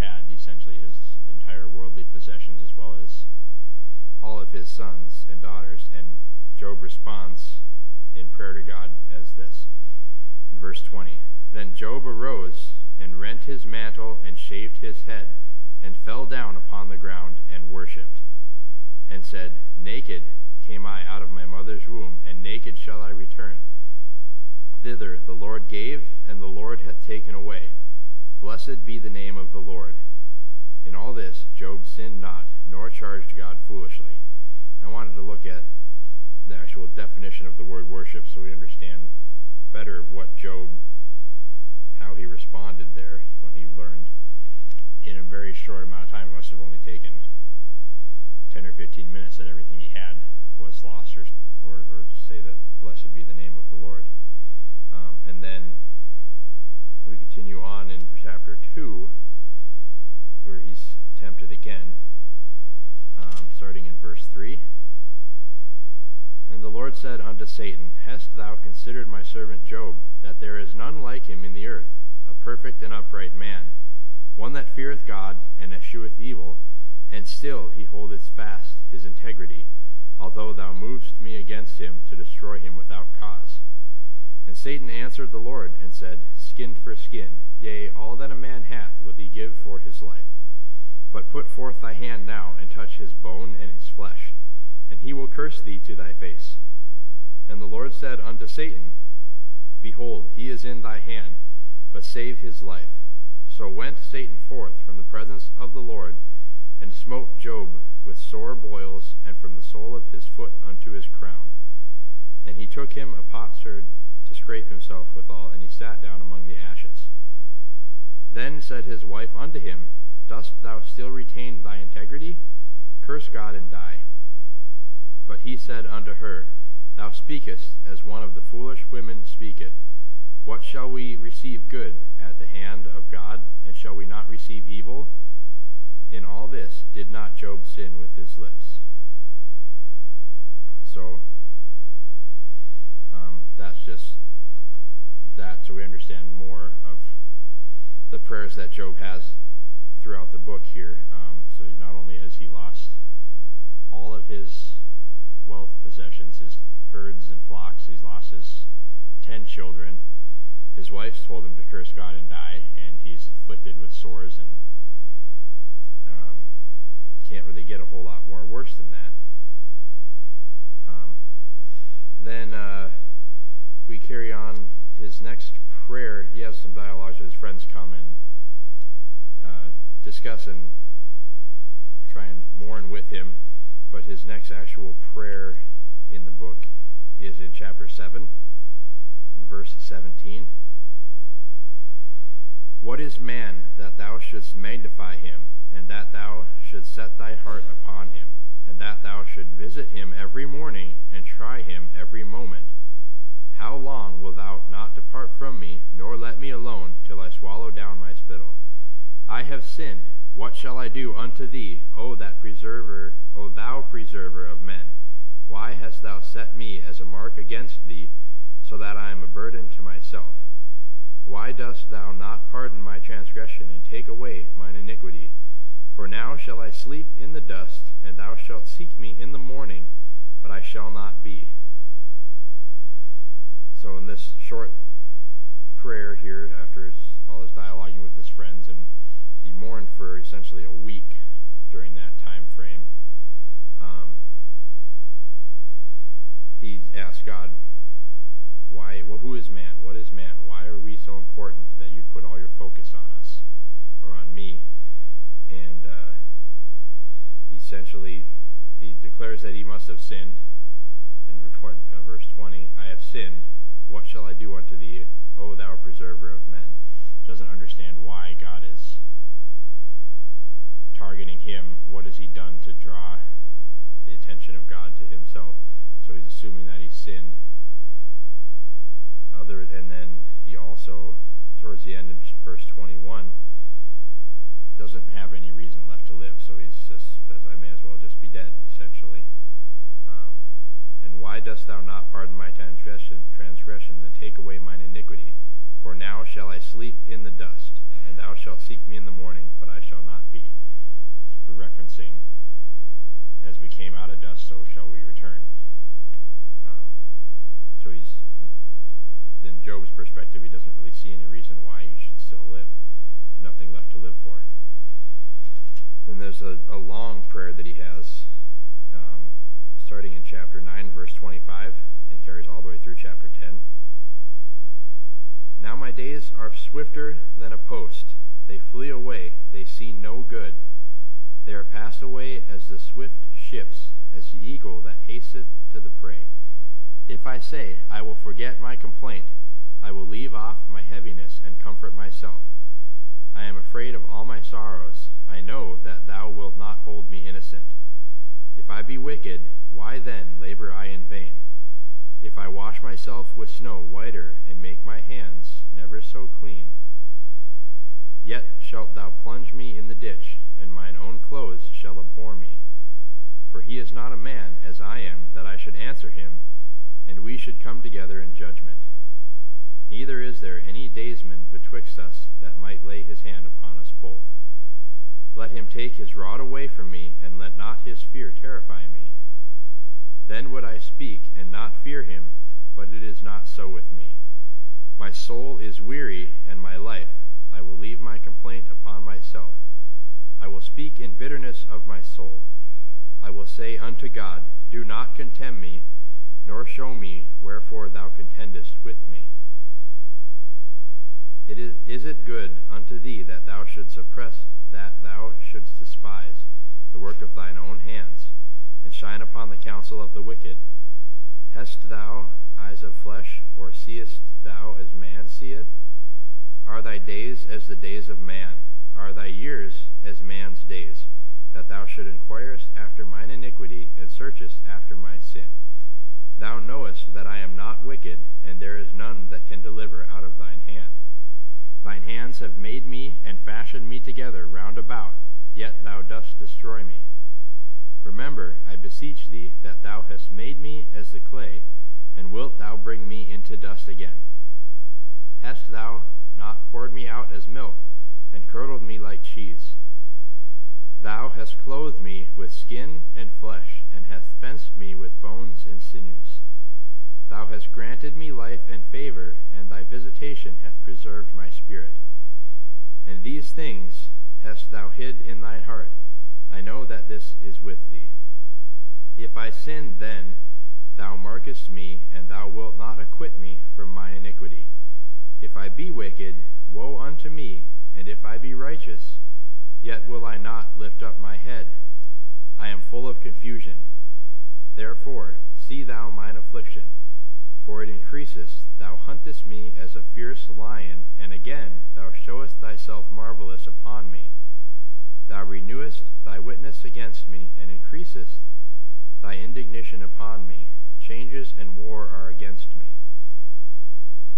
had, essentially his entire worldly possessions as well as all of his sons and daughters. And Job responds in prayer to God as this, in verse 20. Then Job arose and rent his mantle and shaved his head and fell down upon the ground and worshipped, and said, Naked came I out of my mother's womb, and naked shall I return. Thither the Lord gave, and the Lord hath taken away. Blessed be the name of the Lord. In all this Job sinned not, nor charged God foolishly. I wanted to look at the actual definition of the word worship so we understand better of what Job, how he responded there when he learned in a very short amount of time. It must have only taken 10 or 15 minutes that everything he had was lost, or say that blessed be the name of the Lord. And then we continue on in chapter 2, where he's tempted again, starting in verse 3. And the Lord said unto Satan, Hast thou considered my servant Job, that there is none like him in the earth, a perfect and upright man, one that feareth God and escheweth evil, and still he holdeth fast his integrity, although thou movest me against him to destroy him without cause. And Satan answered the Lord, and said, Skin for skin, yea, all that a man hath will he give for his life. But put forth thy hand now, and touch his bone and his flesh, and he will curse thee to thy face. And the Lord said unto Satan, Behold, he is in thy hand, but save his life. So went Satan forth from the presence of the Lord, and smote Job with sore boils, and from the sole of his foot unto his crown. And he took him a potsherd to scrape himself withal, and he sat down among the ashes. Then said his wife unto him, Dost thou still retain thy integrity? Curse God and die. But he said unto her, Thou speakest as one of the foolish women speaketh. What shall we receive good at the hand of God, and shall we not receive evil? In all this did not Job sin with his lips. So that's just that, so we understand more of the prayers that Job has throughout the book here. So not only has he lost all of his wealth, possessions, his herds and flocks, he's lost his 10 children. His wife's told him to curse God and die, and he's afflicted with sores, and can't really get a whole lot more worse than that. Then we carry on his next prayer. He has some dialogues with his friends come and discuss and try and mourn with him, but his next actual prayer in the book is in chapter 7, in verse 17. What is man that thou shouldst magnify him, and that thou shouldst set thy heart upon him, and that thou shouldst visit him every morning, and try him every moment? How long wilt thou not depart from me, nor let me alone, till I swallow down my spittle? I have sinned. What shall I do unto thee, O thou preserver of men? Why hast thou set me as a mark against thee, so that I am a burden to myself? Why dost thou not pardon my transgression, and take away mine iniquity? For now shall I sleep in the dust, and thou shalt seek me in the morning, but I shall not be. So in this short prayer here, after all his dialoguing with his friends, and he mourned for essentially a week during that time frame, he asked God, why? Well, who is man? What is man? Why are we so important that you'd put all your focus on us, or on me? And essentially, he declares that he must have sinned. In verse 20, I have sinned. What shall I do unto thee, O thou preserver of men? Doesn't understand why God is targeting him. What has he done to draw the attention of God to himself? So he's assuming that he sinned. And then he also, towards the end of verse 21, doesn't have any reason left to live. So he just says, I may as well just be dead, essentially. And why dost thou not pardon my transgressions, and take away mine iniquity? For now shall I sleep in the dust, and thou shalt seek me in the morning, but I shall came out of dust, so shall we return. So in Job's perspective, he doesn't really see any reason why he should still live. There's nothing left to live for. Then there's a long prayer that he has, starting in chapter 9, verse 25, and carries all the way through chapter 10. Now my days are swifter than a post. They flee away. They see no good. They are passed away as the swift ships, as the eagle that hasteth to the prey. If I say, I will forget my complaint, I will leave off my heaviness and comfort myself. I am afraid of all my sorrows. I know that thou wilt not hold me innocent. If I be wicked, why then labor I in vain? If I wash myself with snow whiter, and make my hands never so clean, yet shalt thou plunge me in the ditch, and mine own clothes shall abhor me. For he is not a man as I am, that I should answer him, and we should come together in judgment. Neither is there any daysman betwixt us that might lay his hand upon us both. Let him take his rod away from me, and let not his fear terrify me. Then would I speak and not fear him, but it is not so with me. My soul is weary, and my life, I will leave my complaint upon myself. I will speak in bitterness of my soul. I will say unto God, do not contemn me, nor show me wherefore thou contendest with me. Is it good unto thee that thou shouldst suppress, that thou shouldst despise the work of thine own hands, and shine upon the counsel of the wicked? Hast thou eyes of flesh, or seest thou as man seeth? Are thy days as the days of man? Are thy years as man's days? That thou should inquirest after mine iniquity, and searchest after my sin. Thou knowest that I am not wicked, and there is none that can deliver out of thine hand. Thine hands have made me, and fashioned me together round about, yet thou dost destroy me. Remember, I beseech thee, that thou hast made me as the clay, and wilt thou bring me into dust again? Hast thou not poured me out as milk, and curdled me like cheese? Thou hast clothed me with skin and flesh, and hast fenced me with bones and sinews. Thou hast granted me life and favor, and thy visitation hath preserved my spirit. And these things hast thou hid in thine heart. I know that this is with thee. If I sin, then thou markest me, and thou wilt not acquit me from my iniquity. If I be wicked, woe unto me, and if I be righteous, yet will I not lift up my head. I am full of confusion. Therefore, see thou mine affliction, for it increaseth. Thou huntest me as a fierce lion, and again thou showest thyself marvelous upon me. Thou renewest thy witness against me, and increasest thy indignation upon me. Changes and war are against me.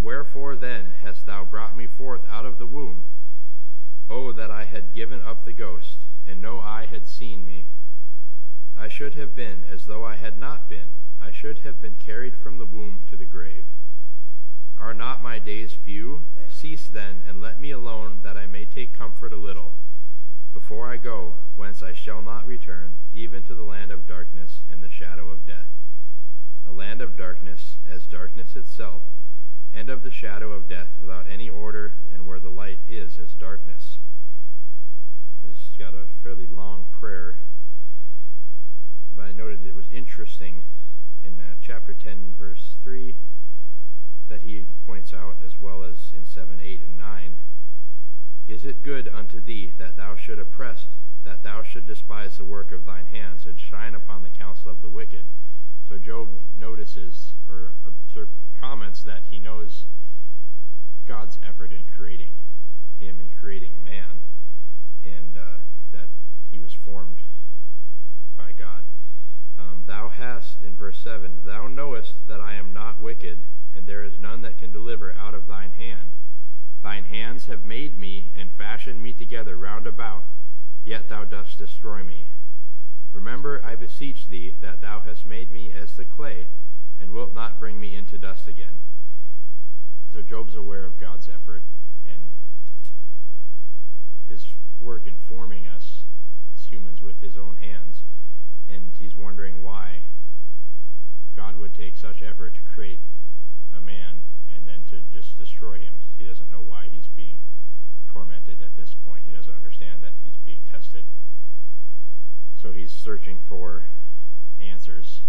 Wherefore then hast thou brought me forth out of the womb? Oh, that I had given up the ghost, and no eye had seen me. I should have been as though I had not been. I should have been carried from the womb to the grave. Are not my days few? Cease then, and let me alone, that I may take comfort a little, before I go, whence I shall not return, even to the land of darkness and the shadow of death. A land of darkness, as darkness itself, and of the shadow of death, without any order, and where the light is as darkness. He's got a fairly long prayer, but I noted it was interesting in chapter 10, verse 3, that he points out, as well as in 7, 8, and 9, is it good unto thee that thou should oppress, that thou should despise the work of thine hands, and shine upon the counsel of the wicked? So Job notices, or comments, that he knows God's effort in creating him and creating man, and that he was formed by God. Thou hast, in verse 7, thou knowest that I am not wicked, and there is none that can deliver out of thine hand. Thine hands have made me, and fashioned me together round about, yet thou dost destroy me. Remember, I beseech thee, that thou hast made me as the clay, and wilt not bring me into dust again. So Job's aware of God's effort and his work in forming us as humans with his own hands, And he's wondering why God would take such effort to create a man and then to just destroy him. He doesn't know why he's being tormented at this point. He doesn't understand that he's being tested. So he's searching for answers.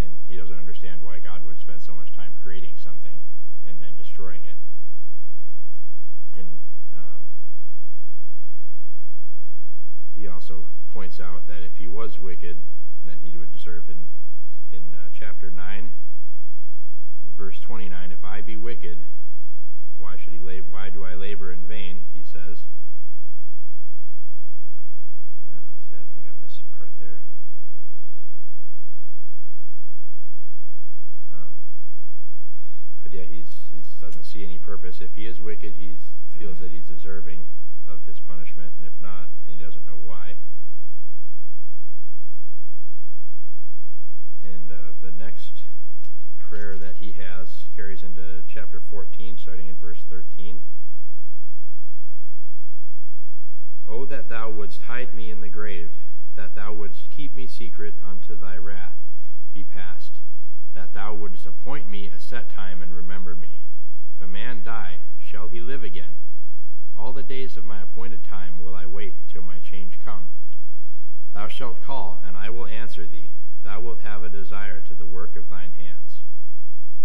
And he doesn't understand why God would spend so much time creating something and then destroying it. And he also points out that if he was wicked, then he would deserve in chapter 9, verse 29, if I be wicked, why do I labor in vain, he says. See, I think I missed a part there. But yeah, he doesn't see any purpose. If he is wicked, he feels that he's deserving of his punishment, and if not, then he doesn't know why. And the next prayer that he has carries into chapter 14, starting in verse 13. O that thou wouldst hide me in the grave, that thou wouldst keep me secret unto thy wrath be past, that thou wouldst appoint me a set time and remember me. If a man die, shall he live again? All the days of my appointed time will I wait till my change come. Thou shalt call, and I will answer thee. Thou wilt have a desire to the work of thine hands.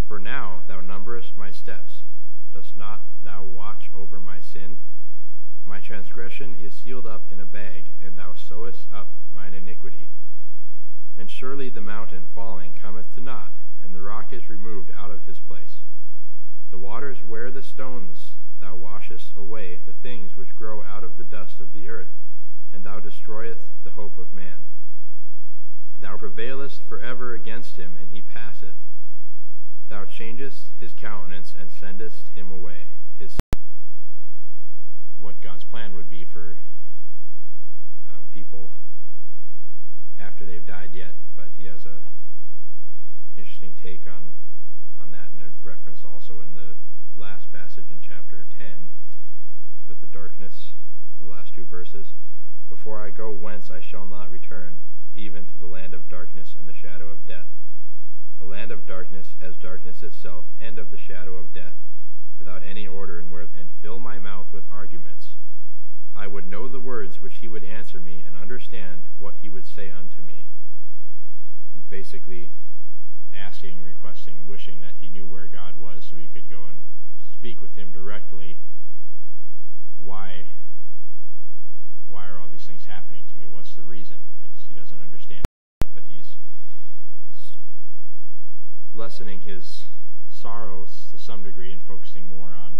For now thou numberest my steps. Dost not thou watch over my sin? My transgression is sealed up in a bag, and thou sewest up mine iniquity. And surely the mountain falling cometh to naught, and the rock is removed out of his place. The waters wear the stones, thou washest away the things which grow out of the dust of the earth, and thou destroyest the hope of man. Thou prevailest forever against him, and he passeth. Thou changest his countenance, and sendest him away. What God's plan would be for people after they've died yet, but he has a interesting take on that, and a reference also in the last passage in chapter 10 with the darkness, the last two verses. Before I go whence I shall not return, even to the land of darkness and the shadow of death. A land of darkness as darkness itself, and of the shadow of death, without any order and fill my mouth with arguments. I would know the words which he would answer me, and understand what he would say unto me. He's basically asking, requesting, wishing that he knew where God was so he could go and speak with him directly. Why are all these things happening to me? What's the reason? He doesn't understand, but he's lessening his sorrows to some degree and focusing more on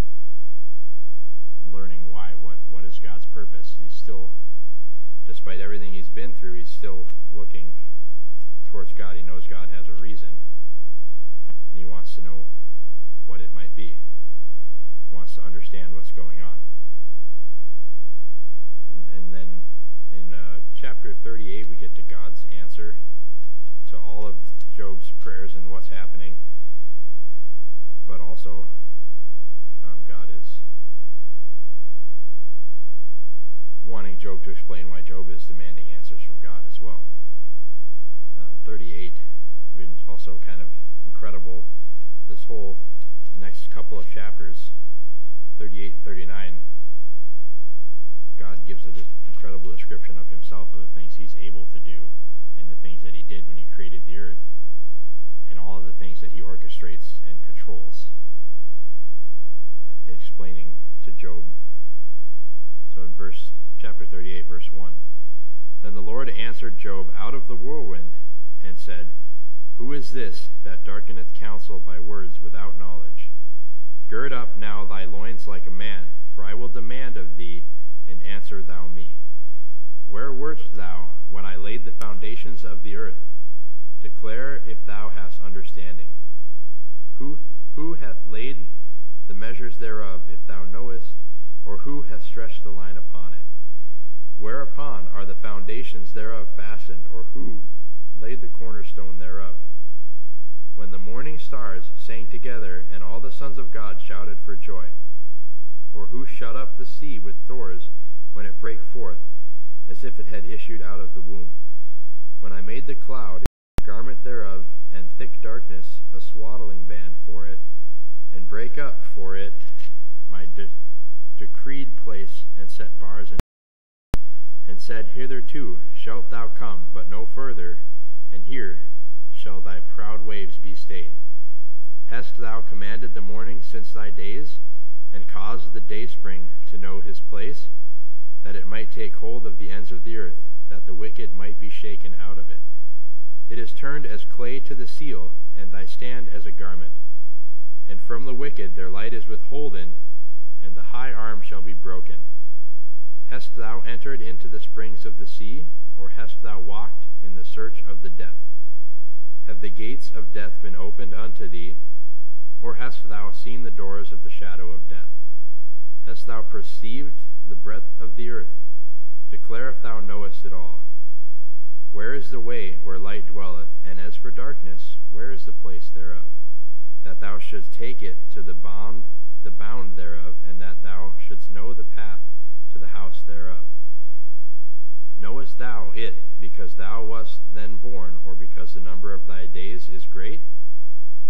learning why. What is God's purpose? He's still, despite everything he's been through, he's still looking towards God. He knows God has a reason, and he wants to know what it might be. He wants to understand what's going on. And then in chapter 38, we get to God's answer to all of Job's prayers and what's happening. But also, God is wanting Job to explain why Job is demanding answers from God as well. 38, also kind of incredible. This whole next couple of chapters, 38 and 39, God gives an incredible description of himself, of the things he's able to do, and the things that he did when he created the earth, and all of the things that he orchestrates and controls, explaining to Job. So in chapter 38, verse 1, Then the Lord answered Job out of the whirlwind, and said, Who is this that darkeneth counsel by words without knowledge? Gird up now thy loins like a man, for I will demand of thee, and answer thou me. Where wert thou when I laid the foundations of the earth? Declare if thou hast understanding. Who hath laid the measures thereof, if thou knowest, or who hath stretched the line upon it? Whereupon are the foundations thereof fastened, or who laid the cornerstone thereof? When the morning stars sang together, and all the sons of God shouted for joy? Or who shut up the sea with doors when it brake forth, as if it had issued out of the womb. When I made the cloud a garment thereof, and thick darkness a swaddling band for it, and break up for it my decreed place, and set bars and said, Hitherto shalt thou come, but no further, and here shall thy proud waves be stayed. Hast thou commanded the morning since thy days, and caused the dayspring to know his place, that it might take hold of the ends of the earth, that the wicked might be shaken out of it? It is turned as clay to the seal, and thy stand as a garment. And from the wicked their light is withholden, and the high arm shall be broken. Hast thou entered into the springs of the sea, or hast thou walked in the search of the depth? Have the gates of death been opened unto thee, or hast thou seen the doors of the shadow of death? Hast thou perceived the breadth of the earth? Declare if thou knowest it all. Where is the way where light dwelleth? And as for darkness, where is the place thereof? That thou shouldst take it to the bound thereof, and that thou shouldst know the path to the house thereof. Knowest thou it because thou wast then born, or because the number of thy days is great?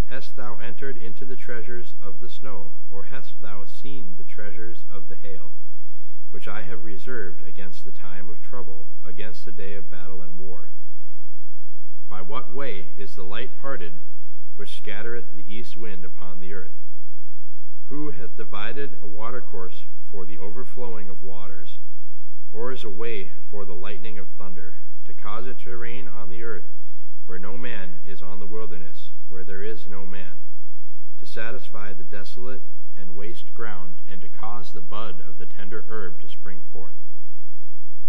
Hast thou entered into the treasures of the snow, or hast thou seen the treasures of the hail, which I have reserved against the time of trouble, against the day of battle and war? By what way is the light parted, which scattereth the east wind upon the earth? Who hath divided a watercourse for the overflowing of waters, or is a way for the lightning of thunder, to cause it to rain on the earth, where no man is, on the wilderness, where there is no man, to satisfy the desolate and waste ground, and to cause the bud of the tender herb to spring forth?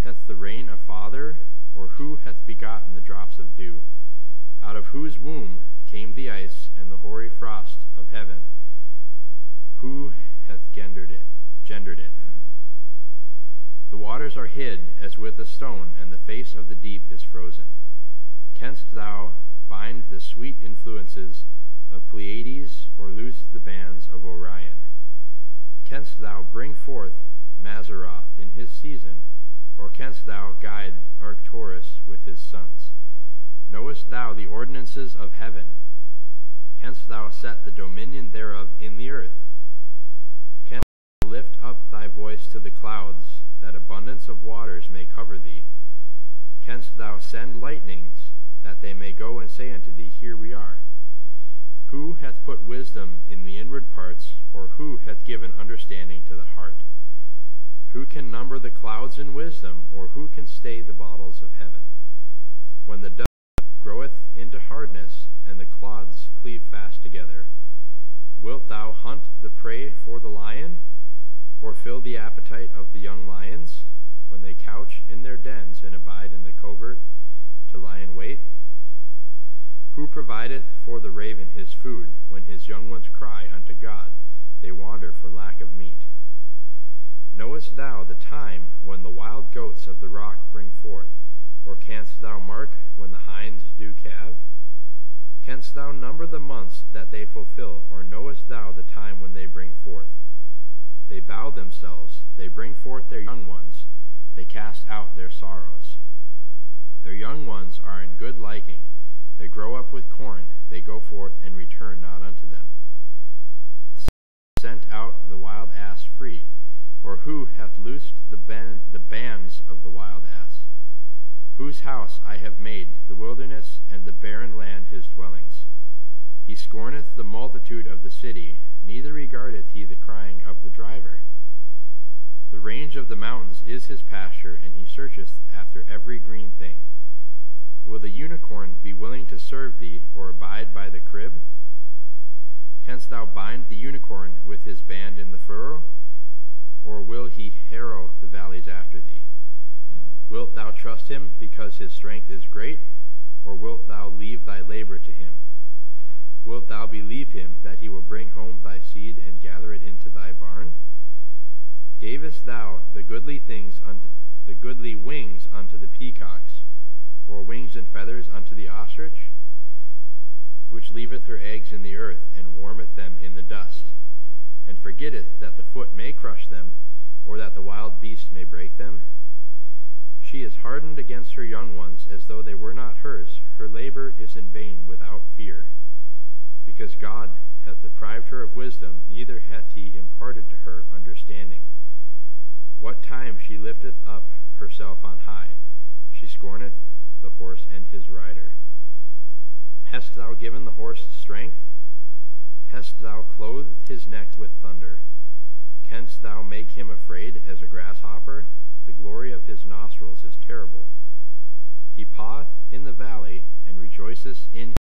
Hath the rain a father, or who hath begotten the drops of dew? Out of whose womb came the ice and the hoary frost of heaven? Who hath gendered it? The waters are hid as with a stone, and the face of the deep is frozen. Canst thou bind the sweet influences of Pleiades, or loose the bands of Orion? Canst thou bring forth Mazzaroth in his season, or canst thou guide Arcturus with his sons? Knowest thou the ordinances of heaven? Canst thou set the dominion thereof in the earth? Canst thou lift up thy voice to the clouds, that abundance of waters may cover thee? Canst thou send lightnings, that they may go and say unto thee, Here we are? Who hath put wisdom in the inward parts, or who hath given understanding to the heart? Who can number the clouds in wisdom, or who can stay the bottles of heaven? When the dust groweth into hardness, and the clods cleave fast together, wilt thou hunt the prey for the lion, or fill the appetite of the young lions, when they couch in their dens and abide in the covert to lie in wait? Who provideth for the raven his food, when his young ones cry unto God, they wander for lack of meat? Knowest thou the time when the wild goats of the rock bring forth, or canst thou mark when the hinds do calve? Canst thou number the months that they fulfill, or knowest thou the time when they bring forth? They bow themselves, they bring forth their young ones, they cast out their sorrows. Their young ones are in good liking, they grow up with corn, they go forth and return not unto them. Sent out the wild ass free, or who hath loosed the bands of the wild ass? Whose house I have made the wilderness, and the barren land his dwellings. He scorneth the multitude of the city, neither regardeth he the crying of the driver. The range of the mountains is his pasture, and he searcheth after every green thing. Will the unicorn be willing to serve thee, or abide by the crib? Canst thou bind the unicorn with his band in the furrow, or will he harrow the valleys after thee? Wilt thou trust him because his strength is great, or wilt thou leave thy labor to him? Wilt thou believe him that he will bring home thy seed and gather it into thy barn? Gavest thou the goodly wings unto the peacocks, or wings and feathers unto the ostrich, which leaveth her eggs in the earth, and warmeth them in the dust, and forgetteth that the foot may crush them, or that the wild beast may break them? She is hardened against her young ones as though they were not hers. Her labor is in vain without fear. Because God hath deprived her of wisdom, neither hath he imparted to her understanding. What time she lifteth up herself on high, she scorneth the horse and his rider. Hast thou given the horse strength? Hast thou clothed his neck with thunder? Canst thou make him afraid as a grasshopper? The glory of his nostrils is terrible. He paweth in the valley, and rejoiceth in